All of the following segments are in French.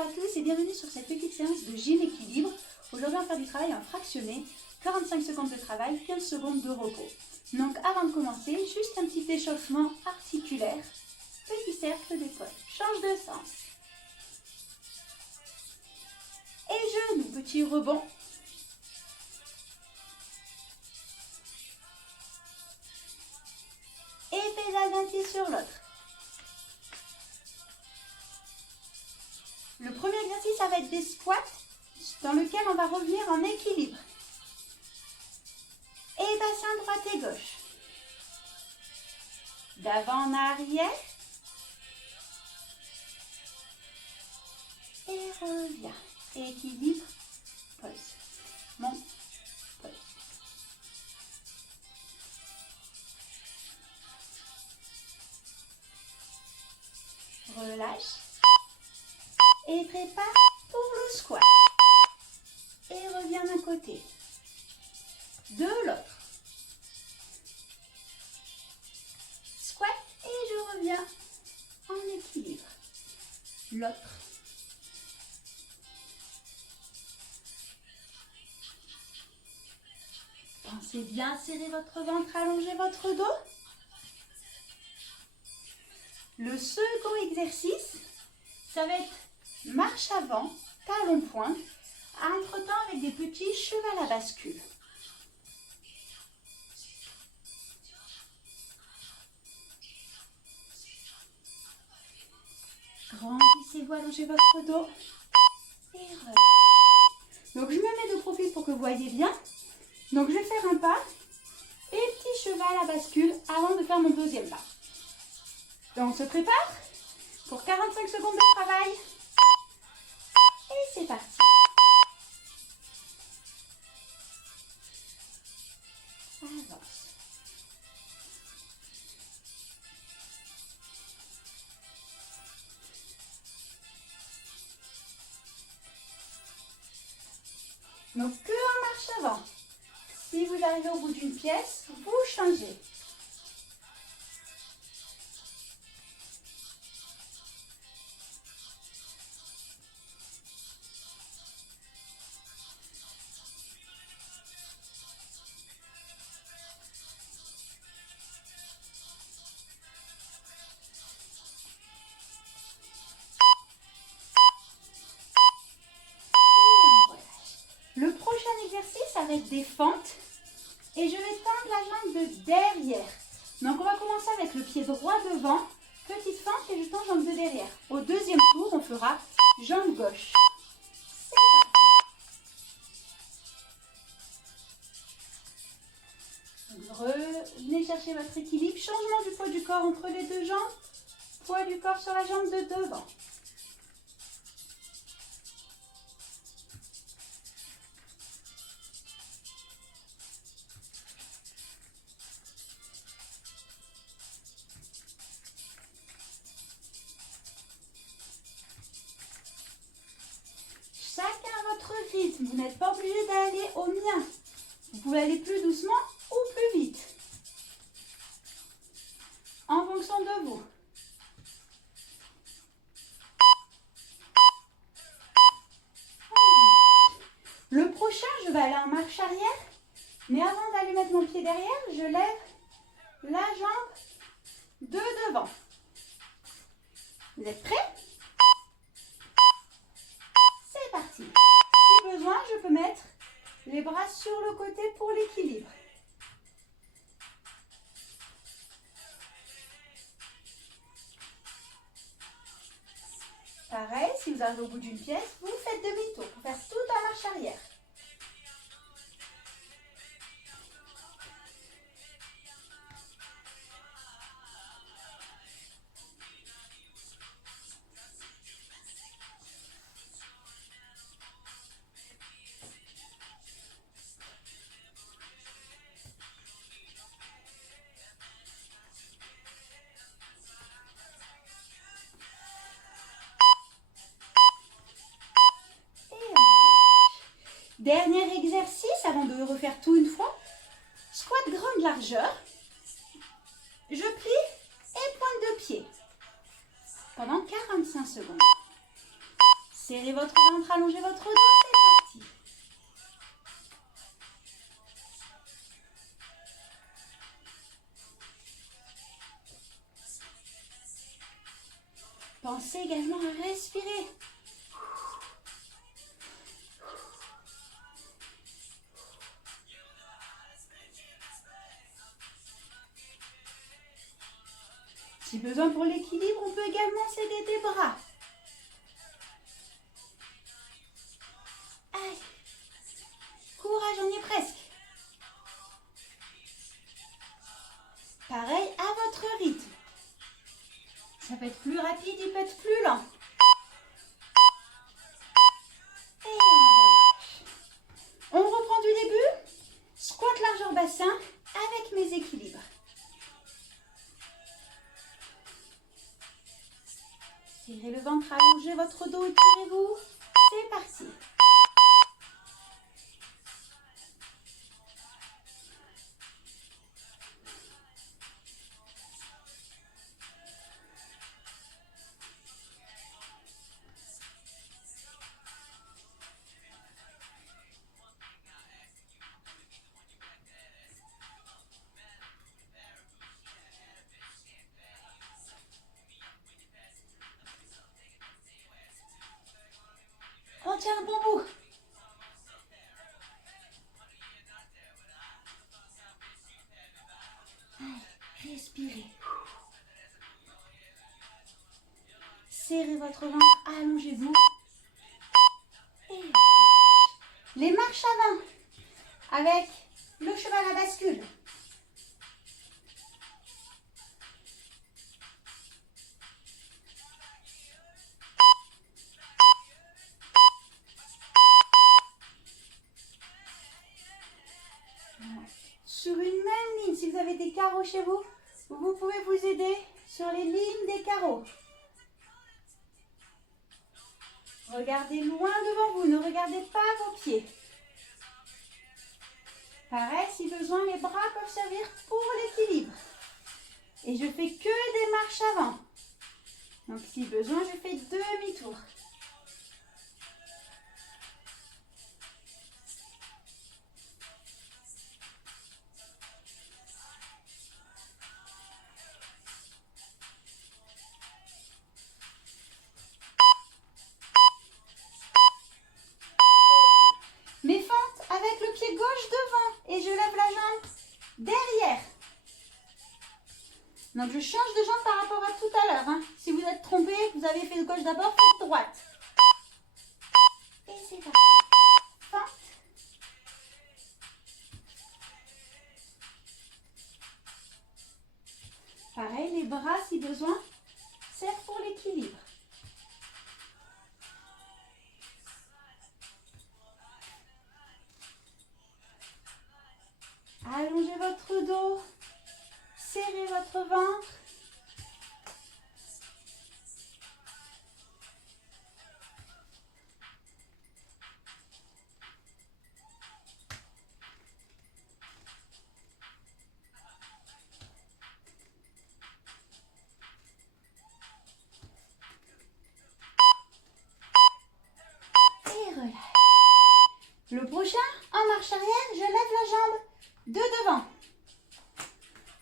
Bonjour à tous et bienvenue sur cette petite séance de gym équilibre. Aujourd'hui on va faire du travail en fractionné, 45 secondes de travail, 15 secondes de repos. Donc avant de commencer, juste un petit échauffement articulaire, petit cercle d'épaule, change de sens. Et genoux, petit rebond. Et pédale d'un pied sur l'autre. Le premier exercice, ça va être des squats dans lequel on va revenir en équilibre. Et bassin droite et gauche. D'avant en arrière. Et reviens. Équilibre. Pause. Monte. Pause. Relâche. Et prépare pour le squat. Et reviens d'un côté. De l'autre. Squat et je reviens en équilibre. L'autre. Pensez bien à serrer votre ventre, allonger votre dos. Le second exercice, ça va être marche avant, talon pointe, entre-temps avec des petits chevals à bascule. Grandissez-vous, allongez votre dos et relâchez. Donc je me mets de profil pour que vous voyez bien. Donc je vais faire un pas et petit cheval à bascule avant de faire mon deuxième pas. Donc on se prépare pour 45 secondes de travail. Et c'est parti. Avance. Donc que en marche avant. Si vous arrivez au bout d'une pièce, vous changez. Le prochain exercice, ça va être des fentes. Et je vais tendre la jambe de derrière. Donc on va commencer avec le pied droit devant, petite fente et je tends jambe de derrière. Au deuxième tour, on fera jambe gauche. C'est parti. Revenez chercher votre équilibre. Changement du poids du corps entre les deux jambes. Poids du corps sur la jambe de devant. Rythme. Vous n'êtes pas obligé d'aller au mien. Vous pouvez aller plus doucement ou plus vite. En fonction de vous. Le prochain, je vais aller en marche arrière. Mais avant d'aller mettre mon pied derrière, je lève la jambe de devant. Vous êtes prêts? C'est parti. Si besoin, je peux mettre les bras sur le côté pour l'équilibre. Pareil, si vous arrivez au bout d'une pièce, vous faites demi-tour pour faire tout en marche arrière. Dernier exercice avant de refaire tout une fois. Squat grande largeur. Je plie et pointe de pied. Pendant 45 secondes. Serrez votre ventre, allongez votre dos, c'est parti. Pensez également à respirer. Si besoin pour l'équilibre, on peut également s'aider des bras. Allez, courage, on y est presque. Pareil à votre rythme. Ça peut être plus rapide, il peut être plus lent. Et on reprend du début. Squat largeur bassin avec mes équilibres. Serrez le ventre, allongez votre dos, étirez-vous. C'est parti. On tient le bon bout. Allez, respirez. Serrez votre ventre, allongez-vous. Et les marches avant avec le cheval à bascule. Sur une même ligne, si vous avez des carreaux chez vous, vous pouvez vous aider sur les lignes des carreaux. Regardez loin devant vous, ne regardez pas vos pieds. Pareil, si besoin, les bras peuvent servir pour l'équilibre. Et je fais que des marches avant. Donc si besoin, je fais demi-tour. Mes fentes avec le pied gauche devant et je lève la jambe derrière. Donc je change de jambe par rapport à tout à l'heure. Hein. Si vous êtes trompé, vous avez fait gauche d'abord, faites droite. Et c'est parti. Fente. Pareil, les bras si besoin servent pour l'équilibre. Allongez votre dos, serrez votre ventre. Et relâche. Le prochain, en marche arrière, je lève la jambe de devant.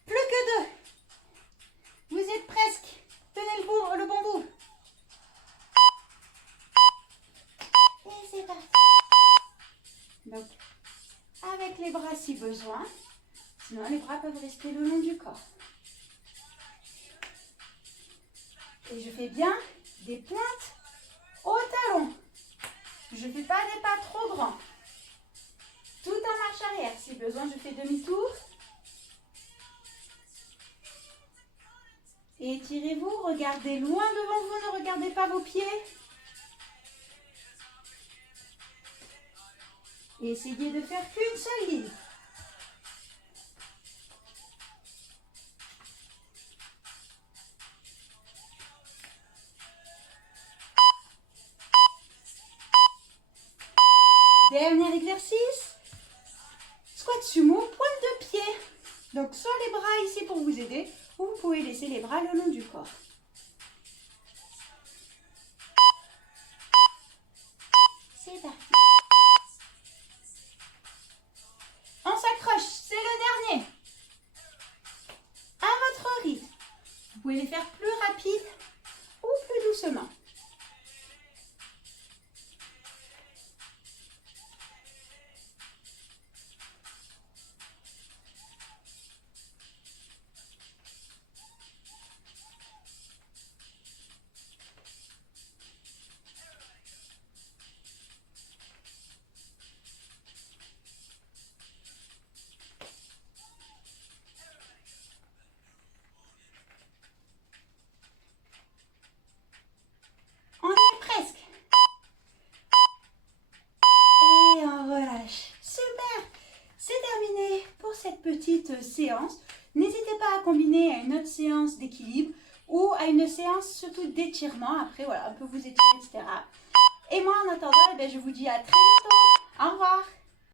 Plus que deux. Vous êtes presque. Tenez le bon bout. Et c'est parti. Donc, avec les bras si besoin. Sinon, les bras peuvent rester le long du corps. Et je fais bien des pointes au talon. Je ne fais pas des pas trop grands. Tout en marche arrière. Si besoin, je fais demi-tour. Et étirez-vous, regardez loin devant vous, ne regardez pas vos pieds. Et essayez de faire qu'une seule ligne. Dernier exercice. Squat sumo, pointe de pied. Donc soit les bras ici pour vous aider, ou vous pouvez laisser les bras le long du corps. séance. N'hésitez pas à combiner à une autre séance d'équilibre ou à une séance surtout d'étirement. Après, voilà, on peut vous étirer, etc. Et moi, en attendant, je vous dis à très bientôt.